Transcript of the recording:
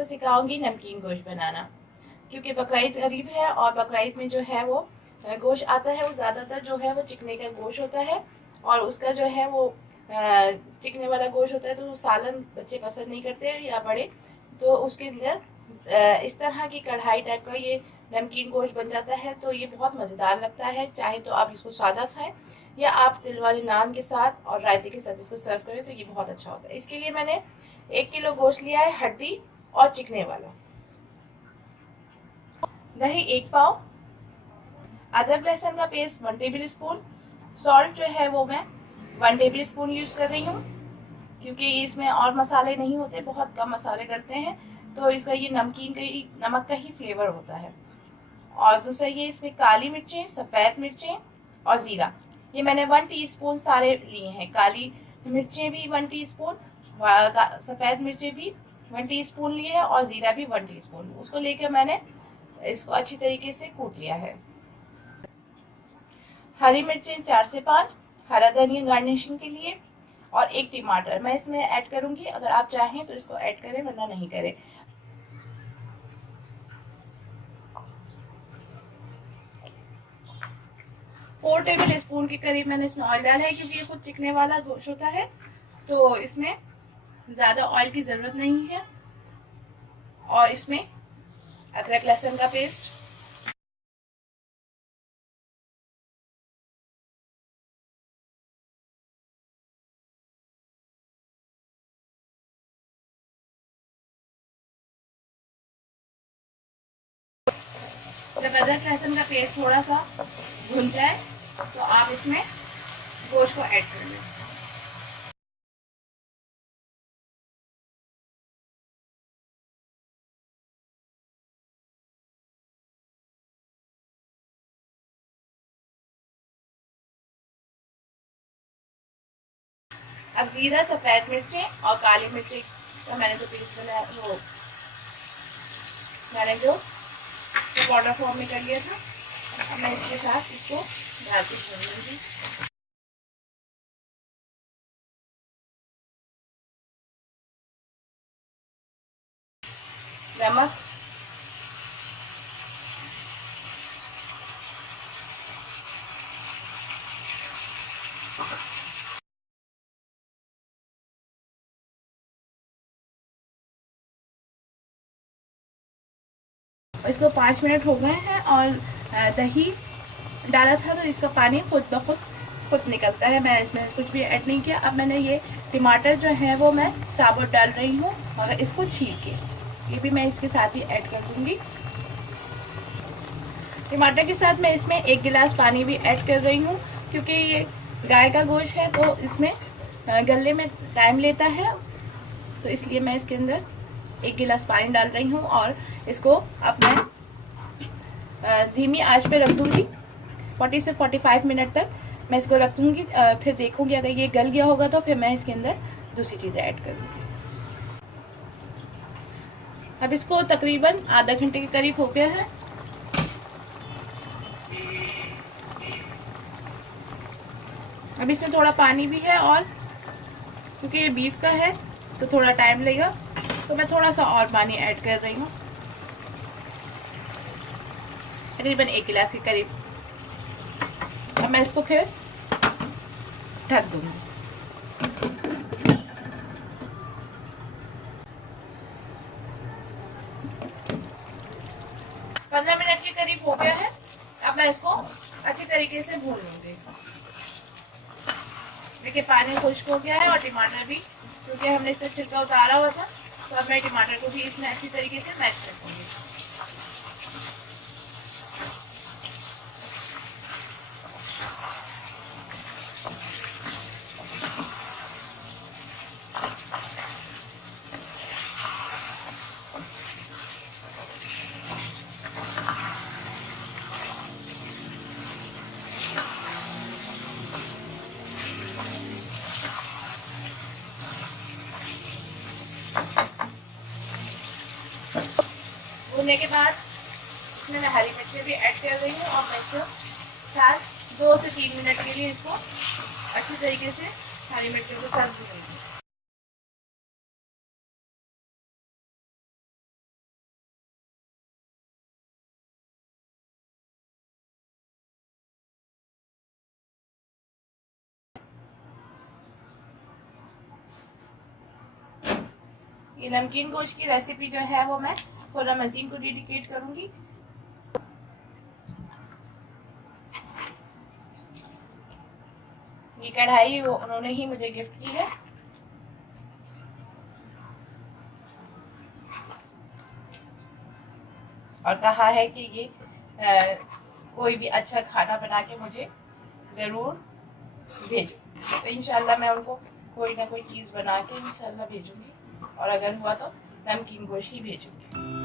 आपको सिखाऊंगी नमकीन गोश्त बनाना, क्योंकि बकरीद करीब है और बकरीद में जो है वो गोश्त आता है वो ज़्यादातर जो है वो चिकने का गोश्त होता है, और उसका जो है वो चिकने वाला गोश्त होता है, तो सालन बच्चे पसंद नहीं करते या बड़े, तो उसके अंदर इस तरह की कढ़ाई टाइप का ये नमकीन गोश्त बन जाता है। तो ये बहुत मज़ेदार लगता है, चाहे तो आप इसको सादा खाएं या आप तिल वाले नान के साथ और रायते के साथ इसको सर्व करें, तो ये बहुत अच्छा होता है। इसके लिए मैंने 1 किलो गोश्त लिया है, हड्डी और चिकने वाला। दही 1 पाव, अदरक लहसुन का पेस्ट 1 टेबल स्पून, सॉल्ट जो है वो मैं 1 टेबल स्पून यूज कर रही हूँ, क्योंकि इसमें और मसाले नहीं होते, बहुत कम मसाले डलते हैं, तो इसका ये नमकीन का ही नमक का ही फ्लेवर होता है। और दूसरा ये इसमें काली मिर्चें, सफ़ेद मिर्चें और ज़ीरा, ये मैंने 1 टीस्पून सारे लिए हैं। काली मिर्चें भी 1 टीस्पून, सफ़ेद मिर्चें भी 1 टीस्पून लिए हैं और ज़ीरा भी 1 टीस्पून। उसको लेकर मैंने इसको अच्छी तरीके से कूट लिया है। हरी मिर्चें 4 से 5, हरा धनिया गार्निशिंग के लिए, और 1 टमाटर मैं इसमें ऐड करूंगी। अगर आप चाहें तो इसको ऐड करें, वरना नहीं करें। फोर टेबल स्पून के करीब मैंने इसमें ऑयल डाला है, क्योंकि ये कुछ चिकने वाला गोश्त होता है, तो इसमें ज़्यादा ऑयल की ज़रूरत नहीं है। और इसमें अदरक लहसुन का पेस्ट, जब अदरक लहसुन का पेस्ट थोड़ा सा भुन जाए तो आप इसमें गोश्त को ऐड कर लें। अब जीरा, सफ़ेद मिर्चें और काली मिर्चें का मैंने जो पेस्ट बनाया, वो मैंने जो पाउडर फॉर्म में कर लिया था, अब मैं इसके साथ इसको डाल के भून लूँगी। नमक, इसको 5 मिनट हो गए हैं, और दही डाला था तो इसका पानी खुद ब खुद निकलता है। मैं इसमें कुछ भी ऐड नहीं किया। अब मैंने ये टमाटर जो है वो मैं साबुत डाल रही हूँ, और इसको छील के ये भी मैं इसके साथ ही ऐड कर दूँगी। टमाटर के साथ मैं इसमें 1 गिलास पानी भी ऐड कर रही हूँ, क्योंकि ये गाय का गोश्त है तो इसमें गलने में टाइम लेता है, तो इसलिए मैं इसके अंदर 1 गिलास पानी डाल रही हूँ। और इसको अब मैं धीमी आंच पे रख दूँगी 40 से 45 मिनट तक मैं इसको रख दूँगी। फिर देखूँगी अगर ये गल गया होगा तो फिर मैं इसके अंदर दूसरी चीज़ें ऐड करूँगी। अब इसको तकरीबन आधा घंटे के करीब हो गया है। अब इसमें थोड़ा पानी भी है, और क्योंकि ये बीफ का है तो थोड़ा टाइम लगेगा, तो मैं थोड़ा सा और पानी ऐड कर रही हूँ, तकरीबन 1 गिलास के करीब। अब मैं इसको फिर ढक दूंगी। 15 मिनट के करीब हो गया है। अब मैं इसको अच्छी तरीके से भून लूंगी। देखिए पानी खुश्क हो गया है, और टमाटर भी, क्योंकि हमने इससे छिलका उतारा हुआ था, तो अब मैं टमाटर को भी इसमें अच्छी तरीके से मैश कर दूंगी। भूनने के बाद इसमें मैं हरी मिर्ची भी ऐड कर रही हूँ, और मैं इसको साथ 2 से 3 मिनट के लिए इसको अच्छी तरीके से हरी मिर्ची को साथ भूनूंगी। ये नमकीन गोश्त की रेसिपी जो है वो मैं खुर्रम अजीम को डेडिकेट करूंगी। ये कढ़ाई वो उन्होंने ही मुझे गिफ्ट की है। और कहा है कि ये कोई भी अच्छा खाना बना के मुझे ज़रूर भेजो। तो इंशाल्लाह मैं उनको कोई ना कोई चीज़ बना के इंशाल्लाह भेजूंगी, और अगर हुआ तो नमकीन गोश्त ही भेजूंगी।